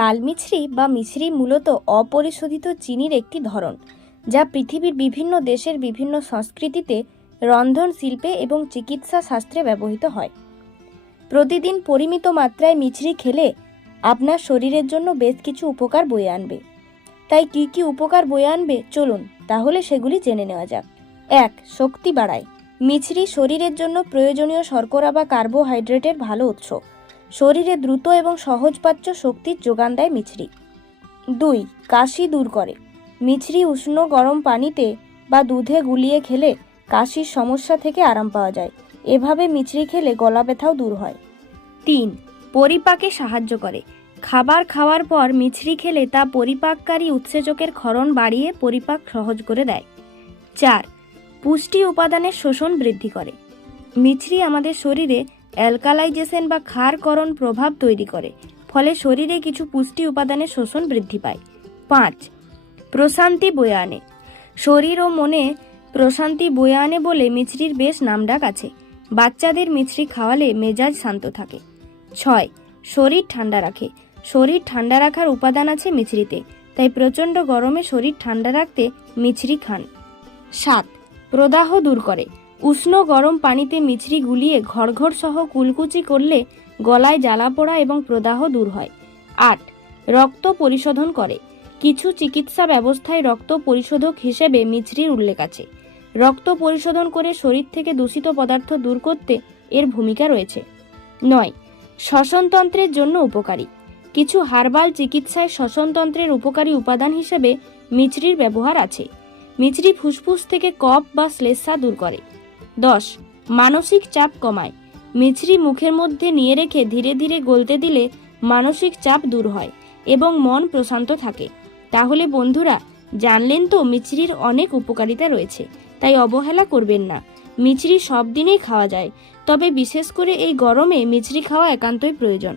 তাল মিছরি বা মিছরি মূলত অপরিশোধিত চিনির একটি ধরন, যা পৃথিবীর বিভিন্ন দেশের বিভিন্ন সংস্কৃতিতে রন্ধন শিল্পে এবং চিকিৎসা শাস্ত্রে ব্যবহৃত হয়। প্রতিদিন পরিমিত মাত্রায় মিছরি খেলে আপনার শরীরের জন্য বেশ কিছু উপকার বয়ে আনবে। তাই কি কি উপকার বয়ে আনবে চলুন তাহলে সেগুলি জেনে নেওয়া যাক। 1. শক্তি বাড়ায়। মিছরি শরীরের জন্য প্রয়োজনীয় শর্করা বা কার্বোহাইড্রেটের ভালো উৎস। শরীরে দ্রুত এবং সহজপাচ্য শক্তির যোগান দেয় মিছরি। 2. কাশি দূর করে। মিছরি উষ্ণ গরম পানিতে বা দুধে গুলিয়ে খেলে কাশির সমস্যা থেকে আরাম পাওয়া যায়। এভাবে মিছরি খেলে গলা ব্যথাও দূর হয়। 3. পরিপাকে সাহায্য করে। খাবার খাওয়ার পর মিছরি খেলে তা পরিপাককারী উৎসেচকের ক্ষরণ বাড়িয়ে পরিপাক সহজ করে দেয়। 4. পুষ্টি উপাদানের শোষণ বৃদ্ধি করে। মিছরি আমাদের শরীরে অ্যালকালাইজেশন বা ক্ষারকরণ প্রভাব তৈরি করে, ফলে শরীরে কিছু পুষ্টি উপাদানের শোষণ বৃদ্ধি পায়। 5. প্রশান্তি বয়ে আনে। শরীর ও মনে প্রশান্তি বয়ে আনে বলে মিছরির বেশ নামডাক আছে। বাচ্চাদের মিছরি খাওয়ালে মেজাজ শান্ত থাকে। 6. শরীর ঠান্ডা রাখে। শরীর ঠান্ডা রাখার উপাদান আছে মিছরিতে, তাই প্রচণ্ড গরমে শরীর ঠান্ডা রাখতে মিছরি খান। 7. প্রদাহ দূর করে। উষ্ণ গরম পানিতে মিছরি গুলিয়ে ঘড়ঘড় সহ কুলকুচি করলে গলায় জ্বালা পোড়া এবং প্রদাহ দূর হয়। 8. রক্ত পরিশোধন করে। কিছু চিকিৎসা ব্যবস্থায় রক্ত পরিশোধক হিসেবে মিছরির উল্লেখ আছে। রক্ত পরিশোধন করে শরীর থেকে দূষিত পদার্থ দূর করতে এর ভূমিকা রয়েছে। 9. শ্বসনতন্ত্রের জন্য উপকারী। কিছু হার্বাল চিকিৎসায় শ্বসনতন্ত্রের উপকারী উপাদান হিসেবে মিছরির ব্যবহার আছে। মিছরি ফুসফুস থেকে কফ বা শ্লেষ্মা দূর করে। 10. মানসিক চাপ কমায়। মিছরি মুখের মধ্যে নিয়ে রেখে ধীরে ধীরে গলতে দিলে মানসিক চাপ দূর হয় এবং মন প্রশান্ত থাকে। তাহলে বন্ধুরা, জানলেন তো মিছরির অনেক উপকারিতা রয়েছে, তাই অবহেলা করবেন না। মিছরি সব দিনেই খাওয়া যায়, তবে বিশেষ করে এই গরমে মিছরি খাওয়া একান্তই প্রয়োজন।